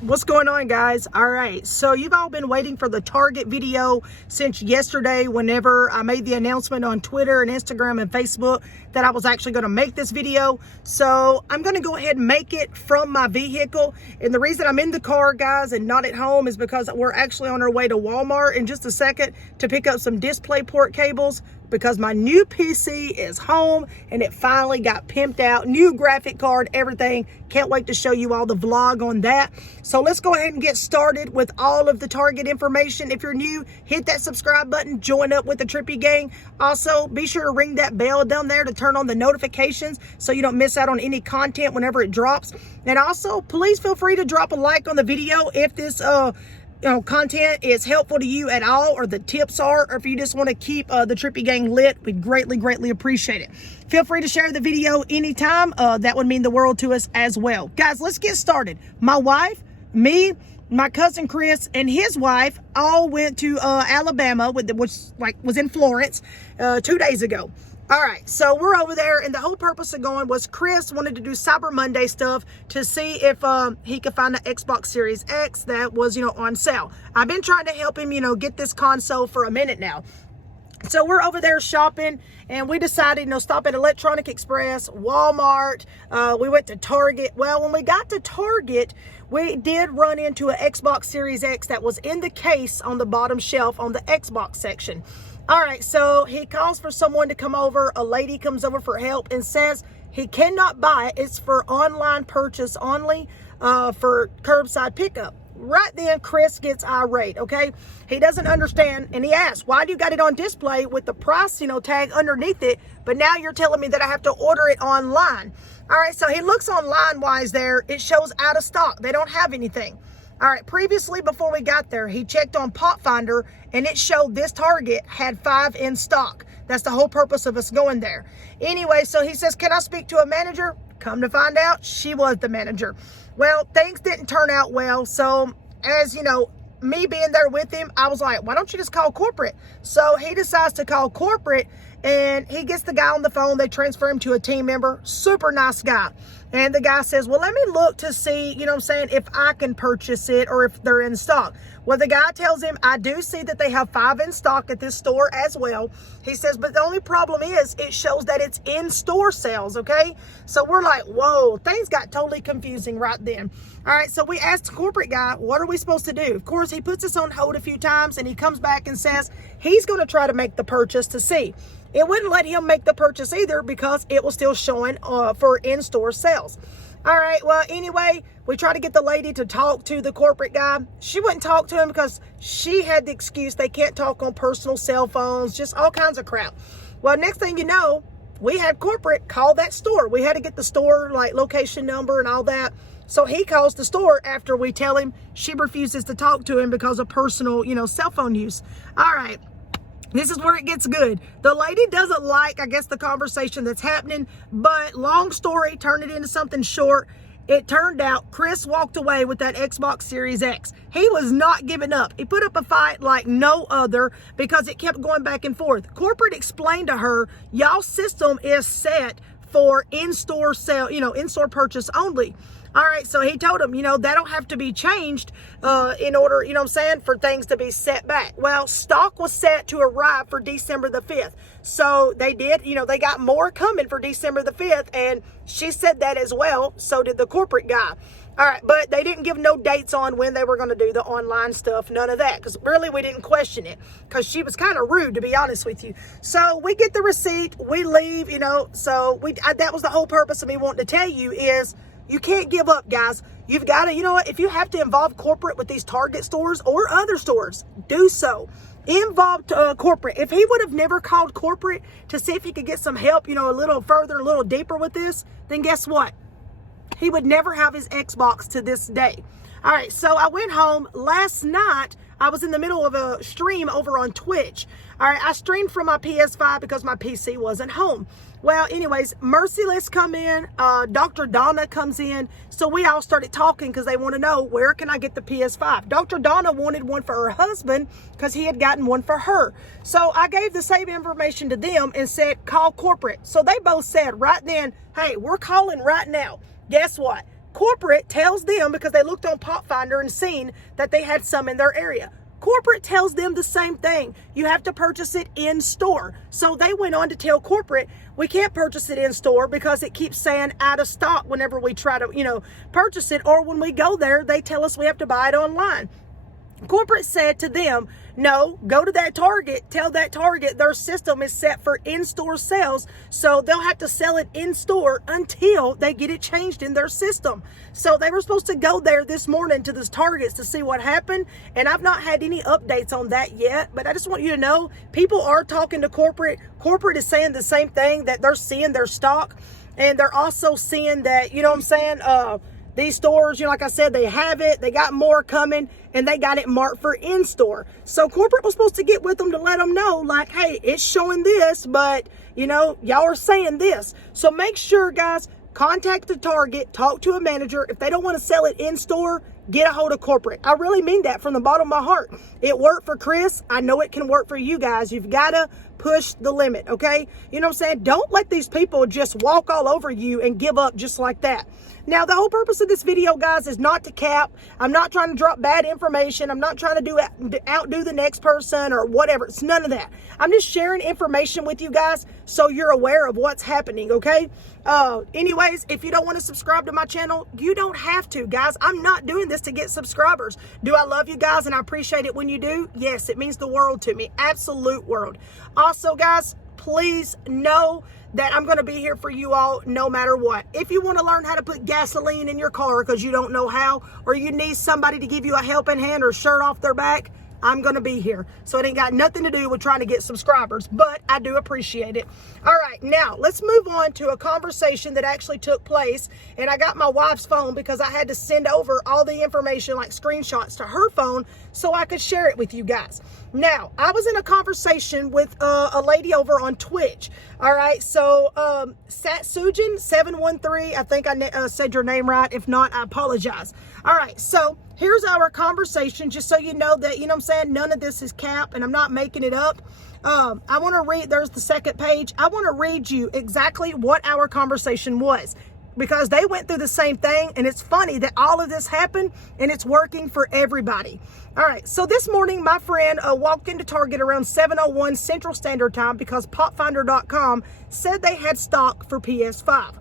What's going on, guys? All right, so you've all been waiting for the Target video since yesterday whenever I made the announcement on Twitter and Instagram and Facebook that I was actually going to make this video. So I'm going to go ahead and make it from my vehicle. And the reason I'm in the car, guys, and not at home is because we're actually on our way to Walmart in just a second to pick up some display port cables, because my new PC is home and it finally got pimped out. New graphic card, everything. Can't wait to show you all the vlog on that. So let's go ahead and get started with all of the Target information. If you're new, hit that subscribe button, join up with the Trippy Gang. Also, be sure to ring that bell down there to turn on the notifications so you don't miss out on any content whenever it drops. And also, please feel free to drop a like on the video if this content is helpful to you at all, or the tips are, or if you just want to keep the Trippy Gang lit, we'd greatly appreciate it. Feel free to share the video anytime. That would mean the world to us as well. Guys, let's get started. My wife, me, my cousin Chris, and his wife all went to Alabama, which was in Florence 2 days ago. All right, so we're over there, and the whole purpose of going was Chris wanted to do Cyber Monday stuff to see if he could find an Xbox Series X that was, on sale. I've been trying to help him, get this console for a minute now. So we're over there shopping, and we decided, stop at Electronic Express, Walmart. We went to Target. Well, when we got to Target, we did run into an Xbox Series X that was in the case on the bottom shelf on the Xbox section. All right, so he calls for someone to come over. A lady comes over for help and says he cannot buy it. It's for online purchase only, for curbside pickup. Right then, Chris gets irate, okay? He doesn't understand, and he asks, why do you got it on display with the price, tag underneath it, but now you're telling me that I have to order it online? All right, so he looks online-wise there. It shows out of stock. They don't have anything. All right, previously, before we got there, he checked on Pop Finder, and it showed this Target had 5 in stock. That's the whole purpose of us going there. Anyway, so he says, can I speak to a manager? Come to find out, she was the manager. Well, things didn't turn out well. So, as me being there with him, I was like, why don't you just call corporate? So he decides to call corporate, and he gets the guy on the phone. They transfer him to a team member. Super nice guy. And the guy says, well, let me look to see, if I can purchase it or if they're in stock. Well, the guy tells him, I do see that they have 5 in stock at this store as well. He says, but the only problem is it shows that it's in-store sales, okay? So we're like, whoa, things got totally confusing right then. All right, so we asked the corporate guy, what are we supposed to do? Of course, he puts us on hold a few times, and he comes back and says he's going to try to make the purchase to see. It wouldn't let him make the purchase either because it was still showing for in-store sales. All right, well, anyway, we tried to get the lady to talk to the corporate guy. She wouldn't talk to him because she had the excuse they can't talk on personal cell phones, just all kinds of crap. Well, next thing you know, we had corporate call that store. We had to get the store, location number and all that. So he calls the store after we tell him she refuses to talk to him because of personal, cell phone use. All right. This is where it gets good. The lady doesn't like, I guess, the conversation that's happening, but long story, turn it into something short. It turned out Chris walked away with that Xbox Series X. He was not giving up. He put up a fight like no other because it kept going back and forth. Corporate explained to her, y'all system is set for in-store sale, in-store purchase only. All right, so he told him, that'll have to be changed in order, for things to be set back. Well, stock was set to arrive for December the 5th. So they did, they got more coming for December the 5th, and she said that as well. So did the corporate guy. All right, but they didn't give no dates on when they were going to do the online stuff, none of that, because really we didn't question it because she was kind of rude, to be honest with you. So we get the receipt, we leave, so that was the whole purpose of me wanting to tell you is, you can't give up, guys. You've got to, if you have to involve corporate with these Target stores or other stores, do so. Involve corporate. If he would have never called corporate to see if he could get some help, a little further, a little deeper with this, then guess what? He would never have his Xbox to this day. All right, so I went home. Last night, I was in the middle of a stream over on Twitch. All right, I streamed from my PS5 because my PC wasn't home. Well, anyways, Merciless come in, Dr. Donna comes in, so we all started talking because they want to know, where can I get the PS5? Dr. Donna wanted one for her husband because he had gotten one for her. So I gave the same information to them and said, call corporate. So they both said right then, hey, we're calling right now. Guess what? corporate tells them, because they looked on Pop Finder and seen that they had some in their area. Corporate tells them the same thing. You have to purchase it in store. So they went on to tell corporate, we can't purchase it in store because it keeps saying out of stock whenever we try to, purchase it. Or when we go there, they tell us we have to buy it online. Corporate said to them, no, go to that Target, tell that Target their system is set for in-store sales, so they'll have to sell it in-store until they get it changed in their system. So they were supposed to go there this morning to this Targets to see what happened, and I've not had any updates on that yet, but I just want you to know, people are talking to corporate. Corporate is saying the same thing, that they're seeing their stock, and they're also seeing that, these stores, like I said, they have it, they got more coming, and they got it marked for in-store. So corporate was supposed to get with them to let them know, like, hey, it's showing this, but, y'all are saying this. So make sure, guys, contact the Target, talk to a manager. If they don't want to sell it in-store, get a hold of corporate. I really mean that from the bottom of my heart. It worked for Chris. I know it can work for you guys. You've got to push the limit, okay? You know what I'm saying? Don't let these people just walk all over you and give up just like that. Now, the whole purpose of this video, guys, is not to cap. I'm not trying to drop bad information. I'm not trying to outdo the next person or whatever. It's none of that. I'm just sharing information with you guys so you're aware of what's happening, okay? Anyways, if you don't want to subscribe to my channel, you don't have to, guys. I'm not doing this to get subscribers. Do I love you guys and I appreciate it when you do? Yes, it means the world to me. Absolute world. Also, guys, please know that I'm going to be here for you all no matter what. If you want to learn how to put gasoline in your car because you don't know how, or you need somebody to give you a helping hand or shirt off their back, I'm going to be here. So it ain't got nothing to do with trying to get subscribers, but I do appreciate it. All right, now let's move on to a conversation that actually took place. And I got my wife's phone because I had to send over all the information, like screenshots, to her phone so I could share it with you guys. Now, I was in a conversation with a lady over on Twitch. All right, so Satsujin713, I think I said your name right. If not, I apologize. All right, so here's our conversation, just so you know that, none of this is cap and I'm not making it up. I want to read, there's the second page. I want to read you exactly what our conversation was, because they went through the same thing, and it's funny that all of this happened and it's working for everybody. All right, so this morning my friend walked into Target around 7:01 Central Standard Time because popfinder.com said they had stock for PS5.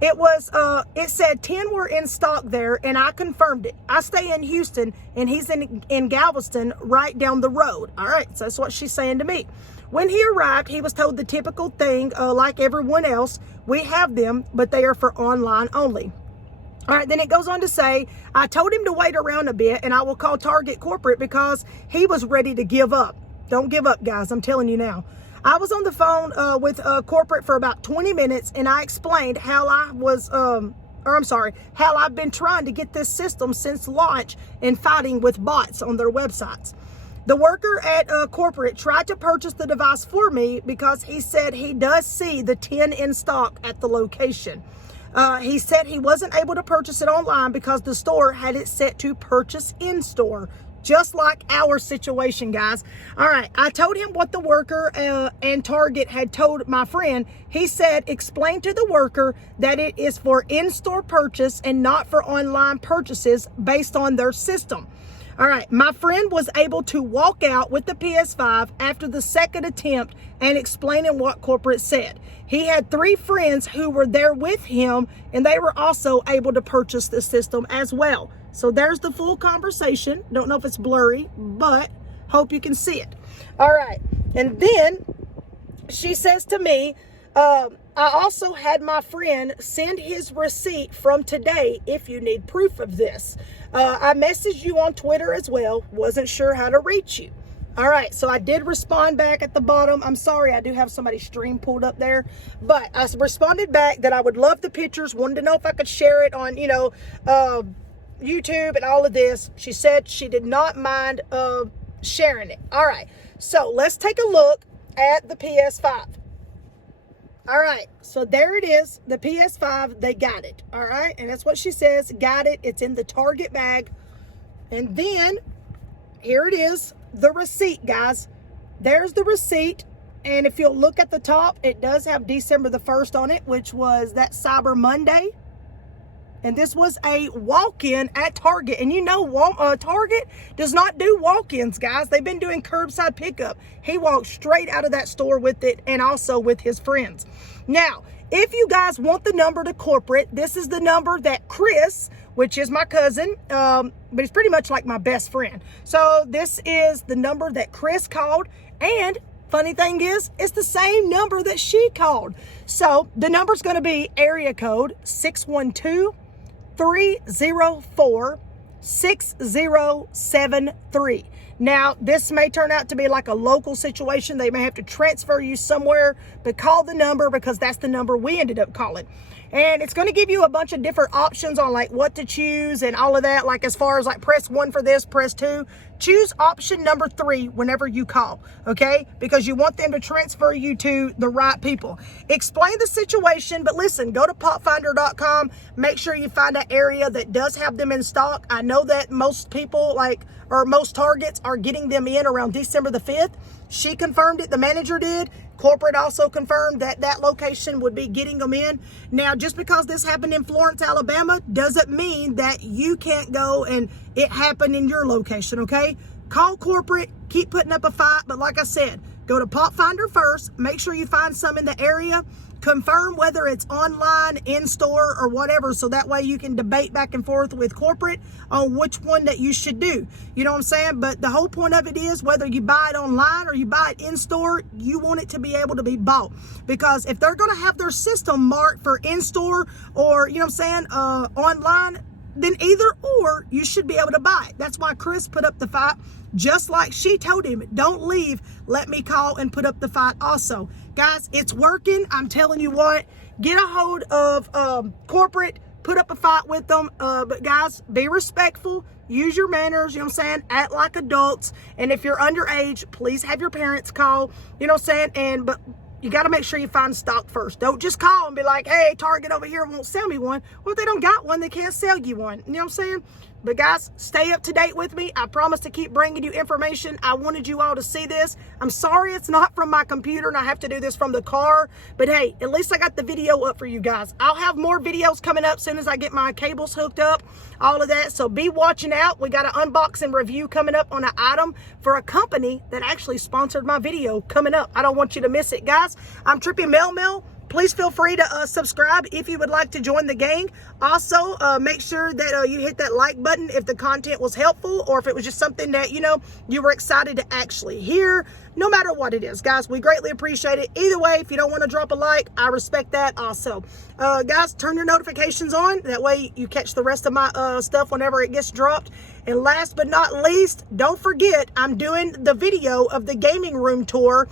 It said 10 were in stock there, and I confirmed it. I stay in Houston, and he's in Galveston, right down the road. All right, so that's what she's saying to me. When he arrived, he was told the typical thing, like everyone else, we have them, but they are for online only. All right, then it goes on to say, I told him to wait around a bit, and I will call Target corporate because he was ready to give up. Don't give up, guys. I'm telling you now. I was on the phone with corporate for about 20 minutes, and I explained how I've been trying to get this system since launch and fighting with bots on their websites. The worker at corporate tried to purchase the device for me because he said he does see the 10 in stock at the location. He said he wasn't able to purchase it online because the store had it set to purchase in store. Just like our situation, guys. All right, I told him what the worker and Target had told my friend. He said, explain to the worker that it is for in-store purchase and not for online purchases based on their system. All right, my friend was able to walk out with the PS5 after the second attempt and explaining what corporate said. He had 3 friends who were there with him, and they were also able to purchase the system as well. So there's the full conversation. Don't know if it's blurry, but hope you can see it. All right, and then she says to me, I also had my friend send his receipt from today if you need proof of this. I messaged you on Twitter as well. Wasn't sure how to reach you. All right, so I did respond back at the bottom. I'm sorry, I do have somebody's stream pulled up there. But I responded back that I would love the pictures. Wanted to know if I could share it on, YouTube and all of this. She said she did not mind sharing it. All right, so let's take a look at the PS5. All right, so there it is, the PS5, they got it, all right? And that's what she says, got it, it's in the Target bag. And then, here it is, the receipt, guys. There's the receipt, and if you'll look at the top, it does have December the 1st on it, which was that Cyber Monday. And this was a walk-in at Target. And you know, Target does not do walk-ins, guys. They've been doing curbside pickup. He walked straight out of that store with it, and also with his friends. Now, if you guys want the number to corporate, this is the number that Chris, which is my cousin, but he's pretty much like my best friend. So this is the number that Chris called, and funny thing is, it's the same number that she called. So the number's going to be area code 612-304-6073. Now, this may turn out to be like a local situation. They may have to transfer you somewhere, but call the number because that's the number we ended up calling. And it's going to give you a bunch of different options on like what to choose and all of that. Like as far as like press 1 for this, press 2. Choose option number 3 whenever you call, okay? Because you want them to transfer you to the right people. Explain the situation, but listen, go to popfinder.com. Make sure you find an area that does have them in stock. I know that most people most Targets are getting them in around December the 5th. She confirmed it, the manager did. Corporate also confirmed that that location would be getting them in. Now, just because this happened in Florence, Alabama, doesn't mean that you can't go and it happened in your location, okay? Call corporate, keep putting up a fight, but like I said, go to Pop Finder first, make sure you find some in the area, confirm whether it's online, in-store, or whatever, so that way you can debate back and forth with corporate on which one that you should do. You know what I'm saying? But the whole point of it is, whether you buy it online or you buy it in-store, you want it to be able to be bought. Because if they're going to have their system marked for in-store or, you know what I'm saying, online, then either or, you should be able to buy it. That's why Chris put up the fight, just like she told him, don't leave, let me call and put up the fight also. Guys, it's working. I'm telling you what, get a hold of corporate, put up a fight with them. But guys, be respectful, use your manners, you know what I'm saying? Act like adults. And if you're underage, please have your parents call, you know what I'm saying? But you got to make sure you find stock first. Don't just call and be like, hey, Target over here won't sell me one. Well, if they don't got one, they can't sell you one. You know what I'm saying? But guys, stay up to date with me. I promise to keep bringing you information. I wanted you all to see this. I'm sorry it's not from my computer and I have to do this from the car. But hey, at least I got the video up for you guys. I'll have more videos coming up soon as I get my cables hooked up, all of that. So be watching out. We got an unboxing review coming up on an item for a company that actually sponsored my video coming up. I don't want you to miss it, guys. I'm Trippy Mel. Please feel free to subscribe if you would like to join the gang. Also, make sure that you hit that like button if the content was helpful or if it was just something that, you know, you were excited to actually hear. No matter what it is, guys, we greatly appreciate it. Either way, if you don't want to drop a like, I respect that also. Guys, turn your notifications on. That way you catch the rest of my stuff whenever it gets dropped. And last but not least, don't forget, I'm doing the video of the gaming room tour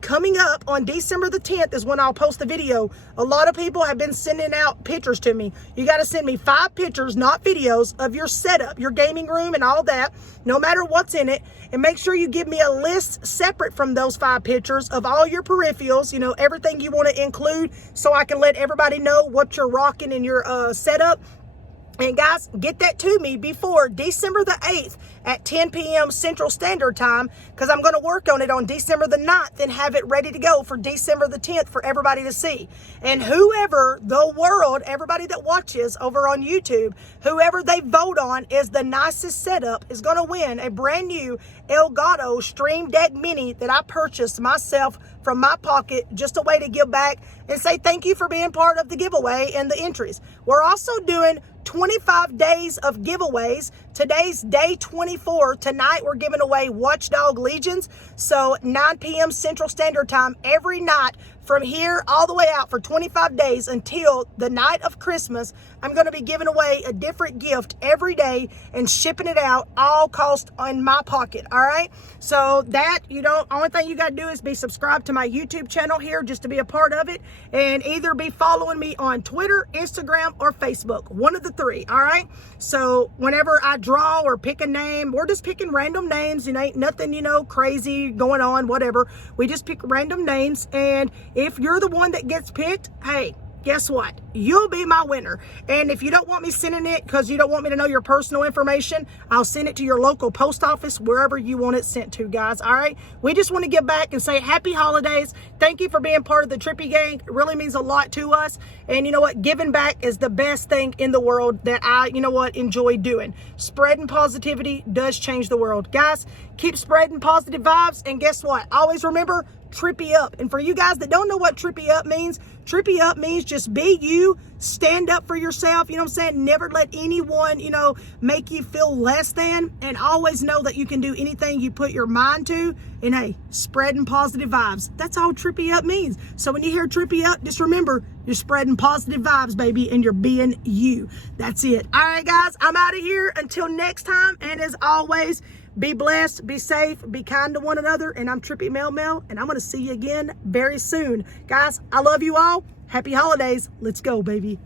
coming up on December the 10th is when I'll post the video. A lot of people have been sending out pictures to me. You got to send me 5 pictures, not videos, of your setup, your gaming room and all that, no matter what's in it. And make sure you give me a list separate from those 5 pictures of all your peripherals, you know, everything you want to include, so I can let everybody know what you're rocking in your setup. And guys, get that to me before December the 8th at 10 p.m. Central Standard Time, because I'm going to work on it on December the 9th and have it ready to go for December the 10th for everybody to see. And whoever the world, everybody that watches over on YouTube, whoever they vote on is the nicest setup is going to win a brand new Elgato Stream Deck Mini that I purchased myself from my pocket, just a way to give back and say thank you for being part of the giveaway and the entries. We're also doing 25 days of giveaways. Today's day 24. Tonight we're giving away Watchdog Legions. So 9 p.m. Central Standard Time every night from here all the way out for 25 days until the night of Christmas. I'm going to be giving away a different gift every day and shipping it out, all cost in my pocket. All right. So that, you know, only thing you got to do is be subscribed to my YouTube channel here just to be a part of it, and either be following me on Twitter, Instagram, or Facebook. One of the 3. All right. So whenever I draw or pick a name, we're just picking random names. You know, ain't nothing, you know, crazy going on, whatever. We just pick random names. And if you're the one that gets picked, hey, guess what? You'll be my winner. And if you don't want me sending it because you don't want me to know your personal information, I'll send it to your local post office, wherever you want it sent to, guys. All right? We just want to give back and say happy holidays. Thank you for being part of the Trippy Gang. It really means a lot to us. And you know what? Giving back is the best thing in the world that I, enjoy doing. Spreading positivity does change the world. Guys, keep spreading positive vibes. And guess what? Always remember, Trippy up. And for you guys that don't know what Trippy up means just be you, stand up for yourself, you know what I'm saying? Never let anyone, make you feel less than, and always know that you can do anything you put your mind to. And hey, spreading positive vibes. That's all Trippy up means. So when you hear Trippy up, just remember, you're spreading positive vibes, baby, and you're being you. That's it. All right, guys, I'm out of here. Until next time, and as always, be blessed, be safe, be kind to one another. And I'm Trippy Mel, and I'm going to see you again very soon. Guys, I love you all. Happy holidays. Let's go, baby.